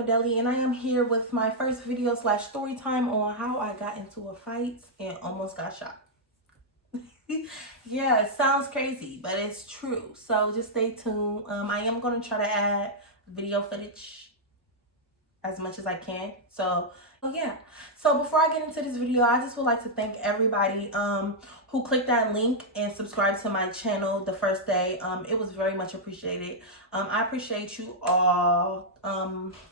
Madeli, and I am here with my first video slash story time on how I got into a fight and almost got shot. Yeah, it sounds crazy, but it's true. So just stay tuned. I am going to try to add video footage as much as I can. So yeah. So before I get into this video, I just would like to thank everybody who clicked that link and subscribed to my channel the first day. It was very much appreciated. I appreciate you all.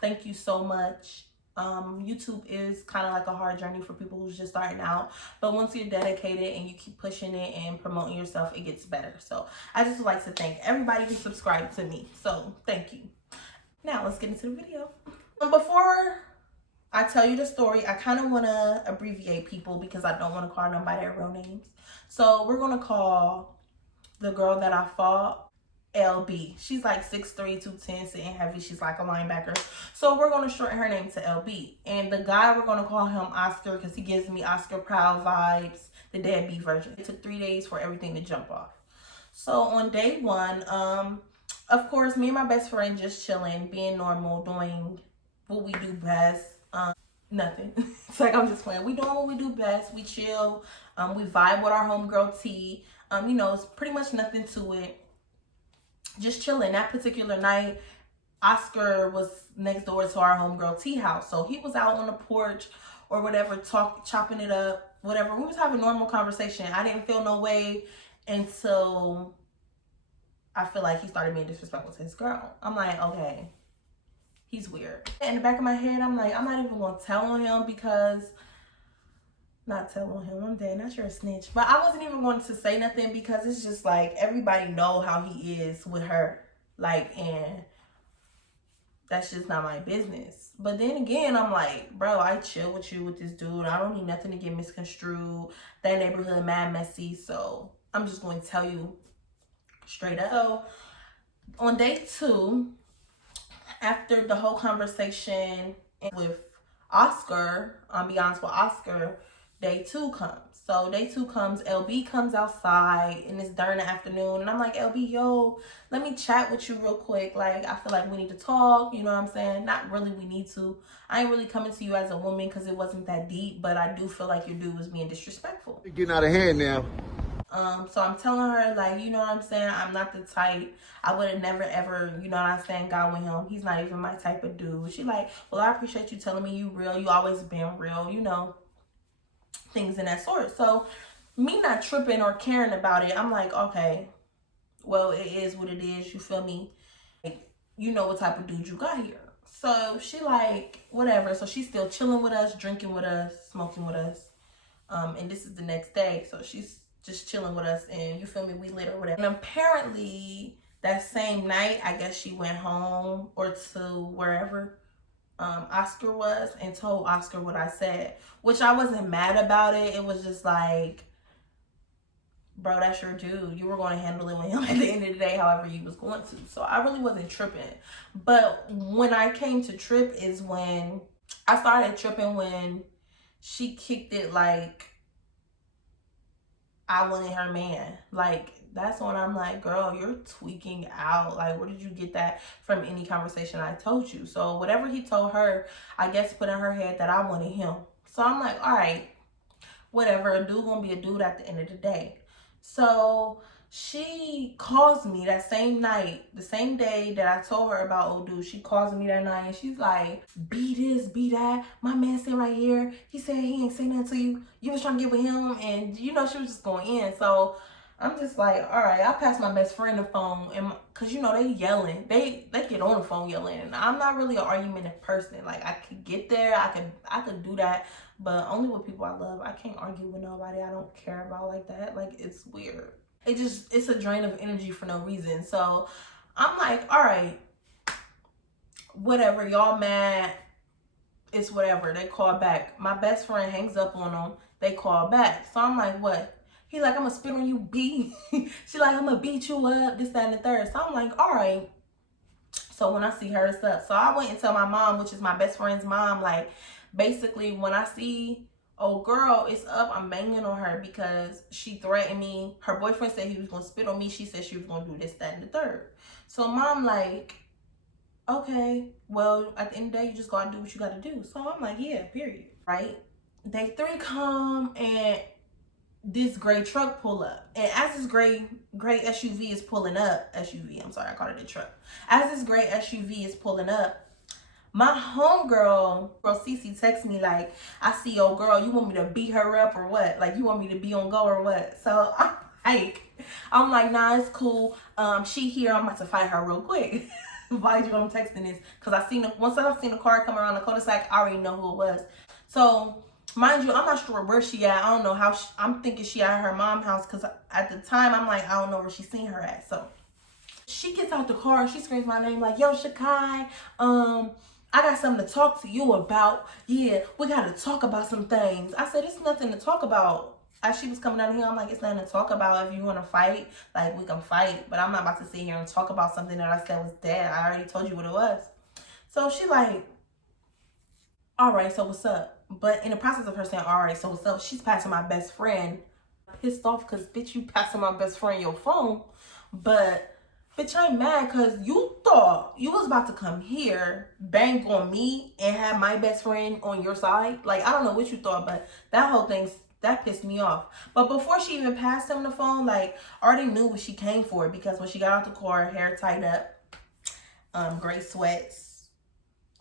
Thank you so much. YouTube is kind of like a hard journey for people who's just starting out, but once you're dedicated and you keep pushing it and promoting yourself, it gets better. So I just would like to thank everybody who subscribed to me. So thank you. Now let's get into the video. Before I tell you the story, I kind of want to abbreviate people because I don't want to call them by their real names. So we're going to call the girl that I fought LB. She's like 6'3", 210, sitting heavy. She's like a linebacker. So we're going to shorten her name to LB. And the guy, we're going to call him Oscar because he gives me Oscar Proud vibes, the deadbeat version. It took 3 days for everything to jump off. So on day one, of course, me and my best friend just chilling, being normal, doing what we do best. Nothing. It's like I'm just playing. We doing what we do best. We chill. We vibe with our homegirl T. You know, it's pretty much nothing to it. Just chilling. That particular night, Oscar was next door to our homegirl T house. So he was out on the porch or whatever, chopping it up, whatever. We was having normal conversation. I didn't feel no way until I feel like he started being disrespectful to his girl. I'm like, okay, he's weird. In the back of my head, I'm like, I'm not even going to tell on him because, not tell on him, I'm dead, not sure a snitch. But I wasn't even going to say nothing because it's just like, everybody know how he is with her. Like, and that's just not my business. But then again, I'm like, bro, I chill with you with this dude. I don't need nothing to get misconstrued. That neighborhood mad messy. So I'm just going to tell you straight up. So on day two, after the whole conversation with Oscar, I'll be honest with Oscar, day two comes. So day two comes, LB comes outside and it's during the afternoon. And I'm like, LB, yo, let me chat with you real quick. Like, I feel like we need to talk. You know what I'm saying? Not really we need to. I ain't really coming to you as a woman because it wasn't that deep. But I do feel like your dude was being disrespectful. You're getting out of hand now. So I'm telling her, like, you know what I'm saying? I'm not the type. I would have never, ever, you know what I'm saying, got with him. He's not even my type of dude. She like, well, I appreciate you telling me you real. You always been real, you know, things in that sort. So me not tripping or caring about it, I'm like, okay, well, it is what it is. You feel me? Like, you know what type of dude you got here. So she like, whatever. So she's still chilling with us, drinking with us, smoking with us. And this is the next day. So she's just chilling with us and you feel me, we lit or whatever. And apparently that same night, I guess she went home or to wherever Oscar was and told Oscar what I said, which I wasn't mad about it. It was just like, bro, that's your dude. You were going to handle it with him at the end of the day, however you was going to. So I really wasn't tripping. But when I came to trip is when I started tripping, when she kicked it like I wanted her man. Like, that's when I'm like, girl, you're tweaking out. Like, where did you get that from any conversation I told you? So whatever he told her, I guess put in her head that I wanted him. So I'm like, all right, whatever. A dude gonna be a dude at the end of the day. So she calls me that same night, the same day that I told her about old dude. She calls me that night and she's like, be this, be that. My man said right here, he said he ain't say nothing to you. You was trying to get with him, and you know, she was just going in. So I'm just like, all right, I passed my best friend the phone, and cause you know they yelling, they get on the phone yelling, and I'm not really an argumentative person. Like, I could get there, I could do that, but only with people I love. I can't argue with nobody I don't care about like that. Like, it's weird. It's a drain of energy for no reason. So I'm like, all right, whatever, y'all mad, it's whatever. They call back. My best friend hangs up on them. They call back. So I'm like, what? He like, I'm gonna spit on you, B. She like, I'm gonna beat you up, this, that, and the third. So I'm like, all right. So when I see her, it's up. So I went and tell my mom, which is my best friend's mom, like, basically when I see, oh girl, it's up, I'm banging on her because she threatened me. Her boyfriend said he was gonna spit on me. She said she was gonna do this, that, and the third. So mom like, okay, well, at the end of the day, you just gotta do what you gotta do. So I'm like, yeah, period. Right? Day 3 come and this gray truck pull up. And as this gray SUV is pulling up, I'm sorry, I called it a truck. As this gray SUV is pulling up, my homegirl, girl Cece, texts me like, I see your girl, you want me to beat her up or what? Like, you want me to be on go or what? So I'm like, nah, it's cool. She here, I'm about to fight her real quick. Why you I'm texting this? Because once I seen the car come around the cul-de-sac, I already know who it was. So, mind you, I'm not sure where she at. I don't know how, I'm thinking she at her mom's house because at the time, I'm like, I don't know where she seen her at. So, she gets out the car, she screams my name like, yo, Shakai, I got something to talk to you about. Yeah, we got to talk about some things. I said, it's nothing to talk about. As she was coming down here, I'm like, it's nothing to talk about. If you want to fight, like, we can fight. But I'm not about to sit here and talk about something that I said was dead. I already told you what it was. So she like, all right, so what's up? But in the process of her saying, all right, so what's up, she's passing my best friend. Pissed off because, bitch, you passing my best friend your phone. But bitch, I'm mad because you thought you was about to come here, bang on me, and have my best friend on your side. Like, I don't know what you thought, but that whole thing, that pissed me off. But before she even passed him the phone, like, I already knew what she came for because when she got out the car, hair tied up, gray sweats,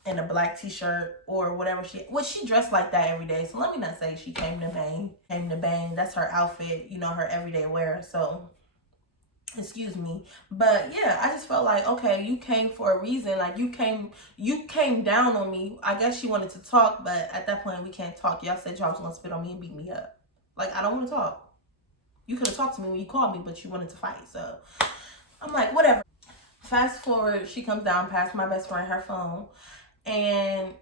and a black t-shirt or whatever she dressed like that every day. So let me not say she came to bang. That's her outfit, you know, her everyday wear. So excuse me, but yeah, I just felt like, okay, you came for a reason. Like, you came down on me. I guess she wanted to talk, but at that point we can't talk. Y'all said y'all was gonna spit on me and beat me up. Like, I don't want to talk. You could have talked to me when you called me, but you wanted to fight. So I'm like, whatever. Fast forward, she comes down past my best friend her phone, and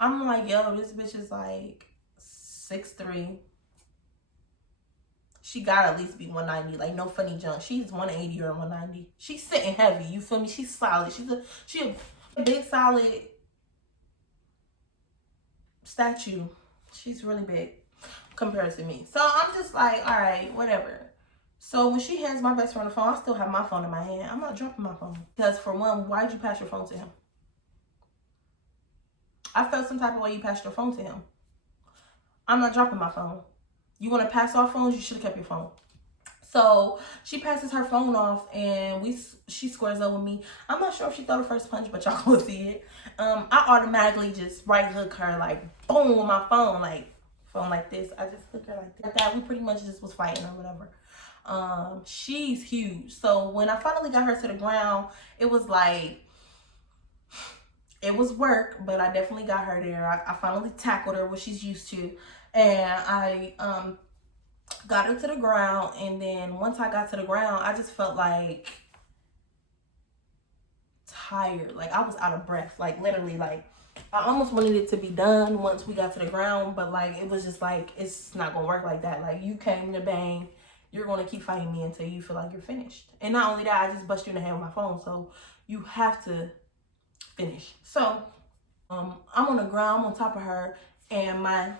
I'm like, yo, this bitch is like 6'3". She gotta at least be 190. Like, no funny junk. She's 180 or 190. She's sitting heavy. You feel me? She's solid. She a big solid statue. She's really big compared to me. So I'm just like, all right, whatever. So when she hands my best friend the phone, I still have my phone in my hand. I'm not dropping my phone. Because for one, why'd you pass your phone to him? I felt some type of way you passed your phone to him. I'm not dropping my phone. You want to pass off phones? You should have kept your phone. So she passes her phone off, and she squares up with me. I'm not sure if she threw the first punch, but y'all gonna see it. I automatically just right hook her, like, boom, with my phone, like this. I just hook her like that. We pretty much just was fighting or whatever. She's huge. So when I finally got her to the ground, it was like, it was work, but I definitely got her there. I finally tackled her, what she's used to. And I got her to the ground. And then once I got to the ground, I just felt like tired. Like, I was out of breath. Like, literally, like, I almost wanted it to be done once we got to the ground. But, like, it was just like, it's not going to work like that. Like, you came to bang. You're going to keep fighting me until you feel like you're finished. And not only that, I just bust you in the head with my phone. So you have to finish. So I'm on the ground, I'm on top of her, and my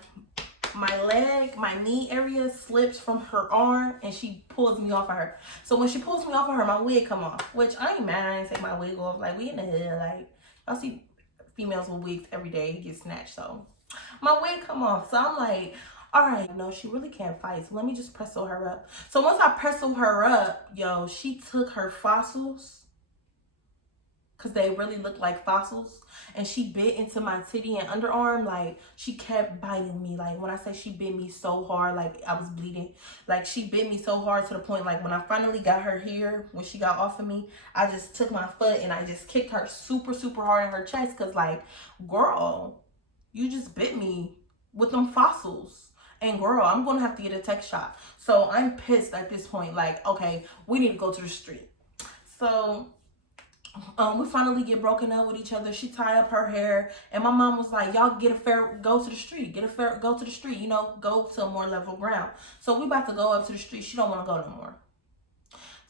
leg, my knee area slips from her arm, and she pulls me off of her. So when she pulls me off of her, my wig come off, which I ain't mad. I ain't take my wig off. Like, we in the hood. Like, I see females with wigs every day get snatched. So my wig come off. So I'm like, all right, no, she really can't fight. So let me just pretzel her up. So once I pretzel her up, yo, she took her fossils, because they really look like fossils, and she bit into my titty and underarm. Like, she kept biting me. Like, when I say she bit me so hard, like, I was bleeding. Like, she bit me so hard to the point, like, when I finally got her here, when she got off of me, I just took my foot and I just kicked her super, super hard in her chest. Because, like, girl, you just bit me with them fossils. And girl, I'm going to have to get a tech shot. So I'm pissed at this point. Like, okay, we need to go to the street. So we finally get broken up with each other. She tied up her hair, and my mom was like, y'all go to the street, go to the street, you know, go to a more level ground. So we about to go up to the street. She don't want to go no more.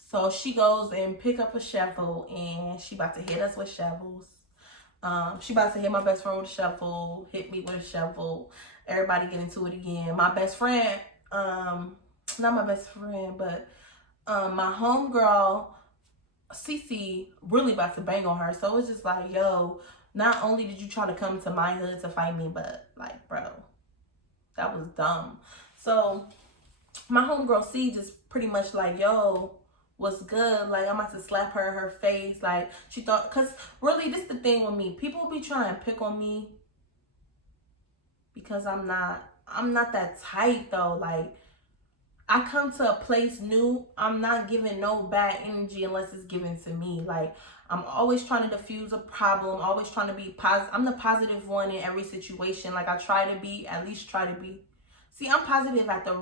So she goes and pick up a shovel, and she about to hit us with shovels. She about to hit my best friend with a shovel, hit me with a shovel. Everybody get into it again. My best friend, not my best friend, but my homegirl Cece really about to bang on her. So it's just like, yo, not only did you try to come to my hood to fight me, but like, bro, that was dumb. So my homegirl C just pretty much like, yo, what's good? Like, I'm about to slap her in her face. Like, she thought, because really, this the thing with me. People be trying to pick on me because I'm not that type though. Like, I come to a place new, I'm not giving no bad energy unless it's given to me. Like, I'm always trying to diffuse a problem, always trying to be positive. I'm the positive one in every situation. Like, I try to be, at least try to be. See, I'm positive at the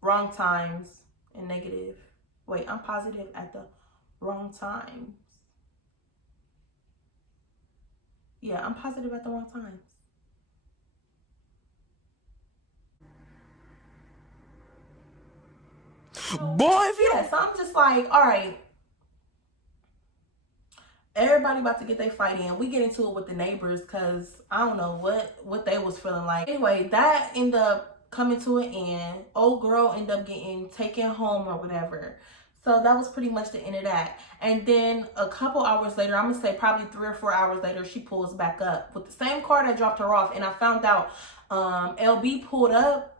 wrong times and negative. Wait, I'm positive at the wrong times. Yeah, I'm positive at the wrong times. Boy, if you don't. So I'm just like, all right, everybody about to get their fight in. We get into it with the neighbors because I don't know what they was feeling like. Anyway, that ended up coming to an end. Old girl ended up getting taken home or whatever. So that was pretty much the end of that. And then a couple hours later, I'm gonna say probably 3 or 4 hours later, she pulls back up with the same car that dropped her off. And I found out LB pulled up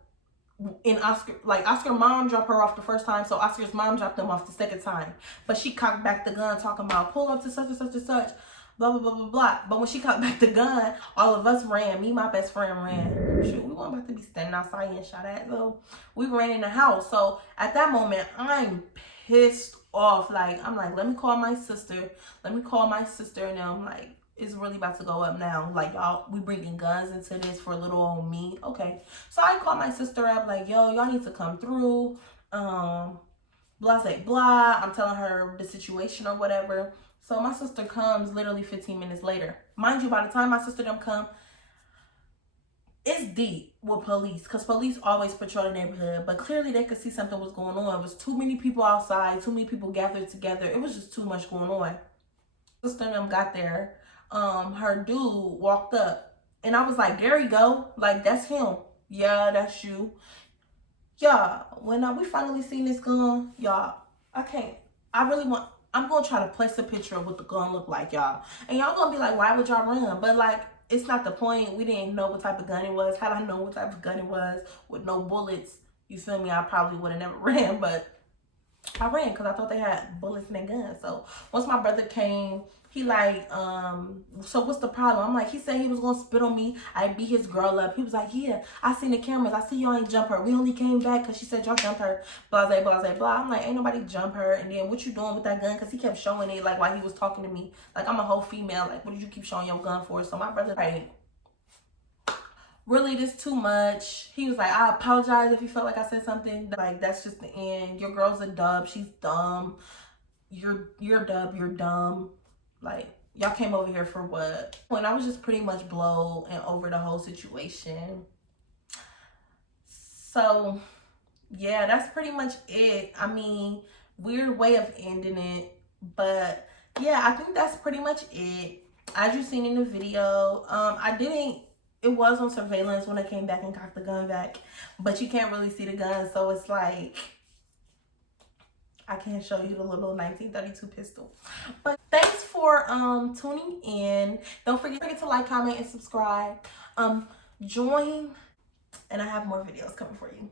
in Oscar, like Oscar mom dropped her off the first time, so Oscar's mom dropped them off the second time. But she cocked back the gun talking about pull up to such and such and such, blah blah blah blah blah. But when she cocked back the gun, all of us ran. Me, my best friend ran. Shoot, we weren't about to be standing outside and shot at, so we ran in the house. So at that moment, I'm pissed off. Like, I'm like, let me call my sister. Let me call my sister, and I'm like, it's really about to go up now. Like, y'all, we bringing guns into this for little old me. Okay. So I called my sister up, like, yo, y'all need to come through. Blah, blah, blah. I'm telling her the situation or whatever. So my sister comes literally 15 minutes later. Mind you, by the time my sister them come, it's deep with police, because police always patrol the neighborhood. But clearly they could see something was going on. It was too many people outside, too many people gathered together. It was just too much going on. Sister and them got there. Her dude walked up, and I was like, there you go, like, that's him. Yeah, that's you. Y'all, when we finally seen this gun, y'all, I'm gonna try to place a picture of what the gun looked like, y'all, and y'all gonna be like, why would y'all run? But like, it's not the point. We didn't know what type of gun it was. Had I known what type of gun it was with no bullets, you feel me, I probably would have never ran. But I ran because I thought they had bullets in their guns. So once my brother came, he like, so what's the problem? I'm like, he said he was gonna spit on me. I beat his girl up. He was like, yeah, I seen the cameras. I see y'all ain't jump her. We only came back because she said y'all jumped her. Blah, blah, blah, blah, blah. I'm like, ain't nobody jump her. And then what you doing with that gun? Because he kept showing it like while he was talking to me. Like, I'm a whole female. Like, what did you keep showing your gun for? So my brother, like, really, this too much. He was like, I apologize if you felt like I said something. Like, that's just the end. Your girl's a dub. She's dumb. You're a dub. You're dumb. Like, y'all came over here for what? When I was just pretty much blown and over the whole situation. So, yeah, that's pretty much it. I mean, weird way of ending it. But, yeah, I think that's pretty much it. As you've seen in the video, it was on surveillance when I came back and cocked the gun back. But you can't really see the gun, so it's like, I can't show you the little 1932 pistol. But thanks for tuning in. Don't forget to like, comment, and subscribe. Join, and I have more videos coming for you.